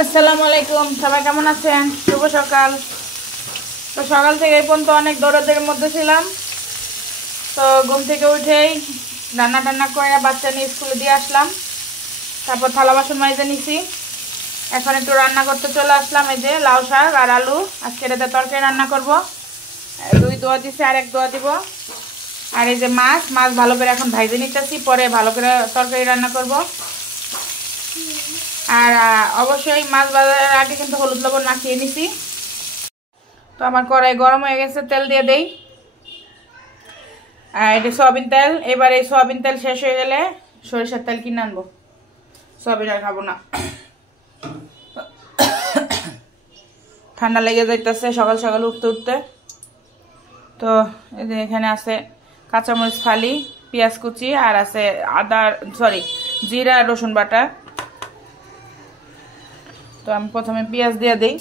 আসসালামু আলাইকুম, সবাই কেমন আছেন? শুভ সকাল। তো সকাল থেকে এই পর্যন্ত অনেক দৌড়াদৌড়ির মধ্যে ছিলাম। তো ঘুম থেকে উঠেই রান্না টান্না করে বাচ্চা নিয়ে স্কুলে দিয়ে আসলাম। তারপর থালা বাসন মাইজে নিছি। এখন একটু রান্না করতে চলে আসলাম। এই যে লাউ শাক আর আলু, আজকে এটাতে তরকারি রান্না করব। 2 দোয়া দিছি আর 1 দোয়া দিব। আর এই যে মাছ ভালো করে এখন ভাইজে নিতেছি, পরে ভালো করে তরকারি রান্না করব। আর অবশ্যই মাছ ভাজার আগে কিন্তু হলুদ লবণ মাখিয়ে নিছি। তো আমার কড়াই গরম হয়ে গেছে, তেল দিয়ে দেই। আর এটা সয়াবিন তেল। এবার এই সয়াবিন তেল শেষ হয়ে গেলে সরিষার তেল কিনে আনবো, সয়াবিন আর খাবো না। ঠান্ডা লেগে যাইতেছে সকাল সকাল উঠতে উঠতে। তো এই যে এখানে আছে কাঁচামরিচ ফালি, পেঁয়াজ কুচি, আর আছে জিরা রসুন বাটা। তো আমি প্রথমে পেঁয়াজ দিয়ে দিই।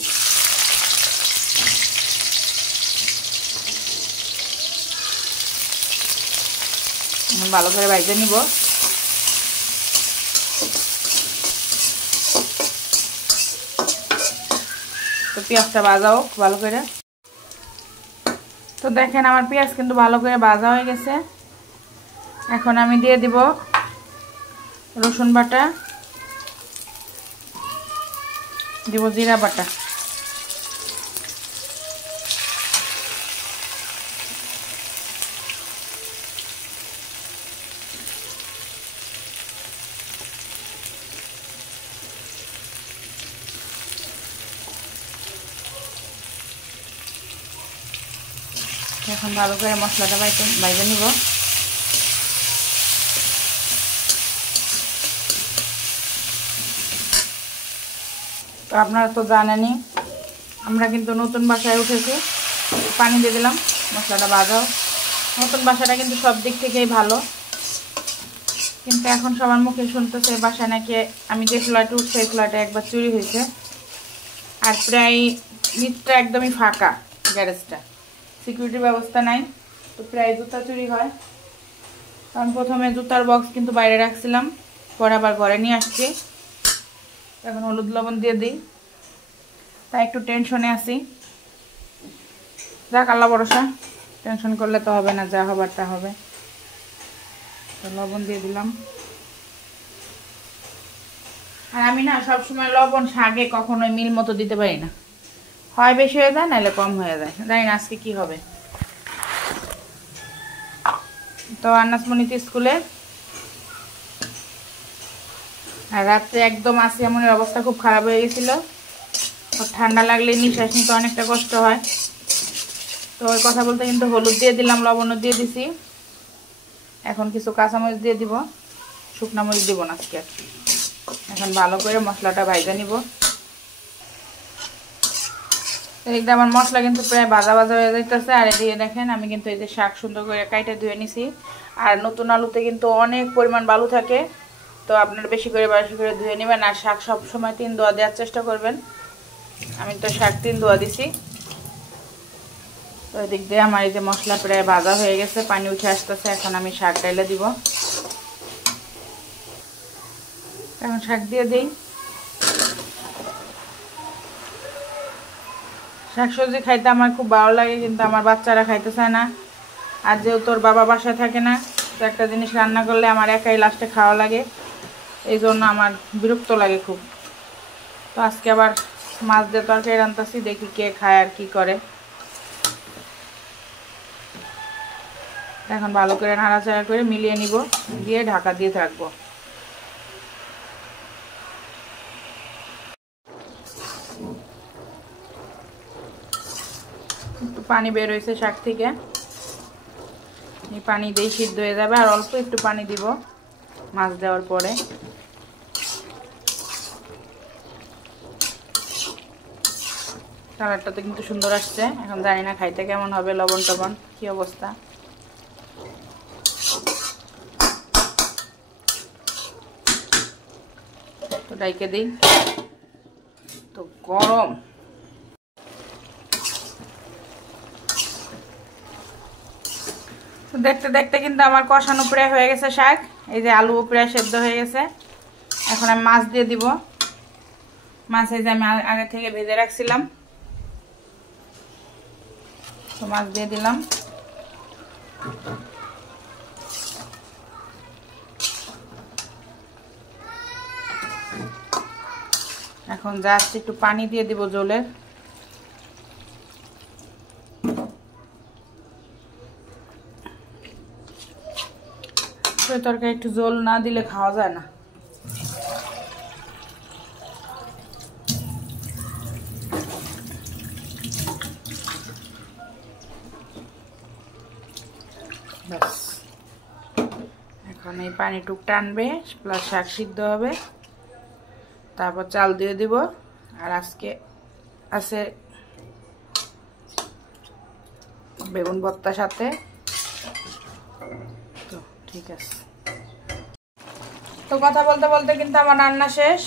ভালো করে ভাজে নিব। তো পেঁয়াজটা ভাজা হোক ভালো করে। তো দেখেন আমার পেঁয়াজ কিন্তু ভালো করে ভাজা হয়ে গেছে। এখন আমি দিয়ে দিব রসুন বাটা, দিব জিরা বাটা। এখন ভালো করে মশলাটা বাইজে নিব। তো আপনারা তো জানেনই আমরা কিন্তু নতুন বাসায় উঠেছি। পানি দিয়ে দিলাম, মশলাটা ভাজাও। নতুন বাসাটা কিন্তু সব দিক থেকেই ভালো, কিন্তু এখন সবার মুখে শুনতেছে বাসায় নাকি আমি যে ফ্ল্যাটে উঠছি এই ফ্ল্যাটে একবার চুরি হয়েছে। আর প্রায় নিচটা একদমই ফাঁকা, গ্যারেজটা সিকিউরিটি ব্যবস্থা নাই। তো প্রায় জুতা চুরি হয়। কারণ প্রথমে জুতার বক্স কিন্তু বাইরে রাখছিলাম, পরে আবার ঘরে নিয়ে আসছি। এখন হলুদ লবণ দিয়ে দিই, তাই একটু টেনশনে আছি। যাক আল্লাহ ভরসা, টেনশন করলে তো হবে না, যা হবার তা হবে। তো লবণ দিয়ে দিলাম। আর আমি না সবসময় লবণ শাকে কখনোই মিল মতো দিতে পারি না, হয় বেশি হয়ে যায় নাহলে কম হয়ে যায়। জানি না আজকে কি হবে। তো আন্নাসমণিতে স্কুলে, আর রাত্রে একদম আসিয়ামনের অবস্থা খুব খারাপ হয়ে গেছিল। ঠান্ডা লাগলে নিঃশ্বাস নিতে অনেকটা কষ্ট হয়। তো ওই কথা বলতে কিন্তু হলুদ দিয়ে দিলাম, লবণও দিয়ে দিছি। এখন কিছু কাঁচামরিচ দিয়ে দিব, শুকনা মরিচ দিব না আজকে। এখন ভালো করে মশলাটা ভাজা নিব। এদিকে আমার মশলা কিন্তু প্রায় ভাজা ভাজা হয়ে যাইতেছে। আর এদিকে দেখেন আমি কিন্তু এই যে শাক সুন্দর করে কাইটে ধুয়ে নিছি। আর নতুন আলুতে কিন্তু অনেক পরিমাণ বালু থাকে, তো আপনারা বেশি করে ধুয়ে নেবেন। আর শাক সবসময় 3 দোয়া দেওয়ার চেষ্টা করবেন। আমি তো শাক 3 দোয়া দিছি। তো এদিক দিয়ে আমার এই যে মশলা প্রায় ভাজা হয়ে গেছে, পানি উঠে আসতেছে। এখন আমি শাক ডাইলে দিব। এখন শাক দিয়ে দিই। শাকসবজি খাইতে আমার খুব ভালো লাগে, কিন্তু আমার বাচ্চারা খাইতে চায় না। আর যেহেতু ওর বাবা বাসায় থাকে না, তো একটা জিনিস রান্না করলে আমার একাই লাস্টে খাওয়া লাগে, এই জন্য আমার বিরক্ত লাগে খুব। তো আজকে আবার মাছ দিয়ে তরকারি রান্তাছি, দেখি কে খায় আর কি করে। এখন ভালো করে নাড়াচাড়া করে মিলিয়ে নিব, দিয়ে ঢাকা দিয়ে থাকবো। একটু পানি বের হয়েছে শাক থেকে, এই পানি দিয়ে সিদ্ধ হয়ে যাবে। আর অল্প একটু পানি দিব মাছ দেওয়ার পরে। কালারটা তো কিন্তু সুন্দর আসছে। এখন জানি না খাইতে কেমন হবে, লবণ টবণ কি অবস্থা। তো ডাইকে দিই, তো গরম। দেখতে দেখতে কিন্তু আমার কষানো প্রায় হয়ে গেছে শাক। এই যে আলু প্রায় সেদ্ধ হয়ে গেছে। এখন আমি মাছ দিয়ে দিব। মাছ এই যে আমি আগে থেকে ভেজে রাখছিলাম, তো মাছ দিয়ে দিলাম। এখন জাস্ট একটু পানি দিয়ে দিব জলের। তরকারি একটু জল না দিলে খাওয়া যায় না। ব্যাস, এখন এই পানিটুক টানবে, প্লাস শাক সিদ্ধ হবে, তারপর চাল দিয়ে দিব। আর আজকে আছে বেগুন ভর্তার সাথে, তো ঠিক আছে। তো কথা বলতে বলতে কিন্তু আমার রান্না শেষ।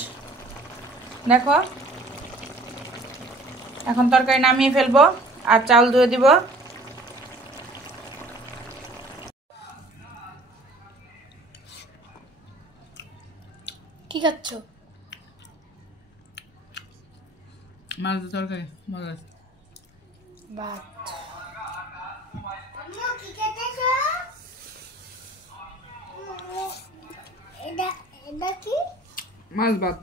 দেখো এখন তরকারি নামিয়ে ফেলবো আর চাল ধুয়ে দিব। কি খাচ্ছ? মাছ তরকারি ভালো আছে। ভাত। মাছ ভাত।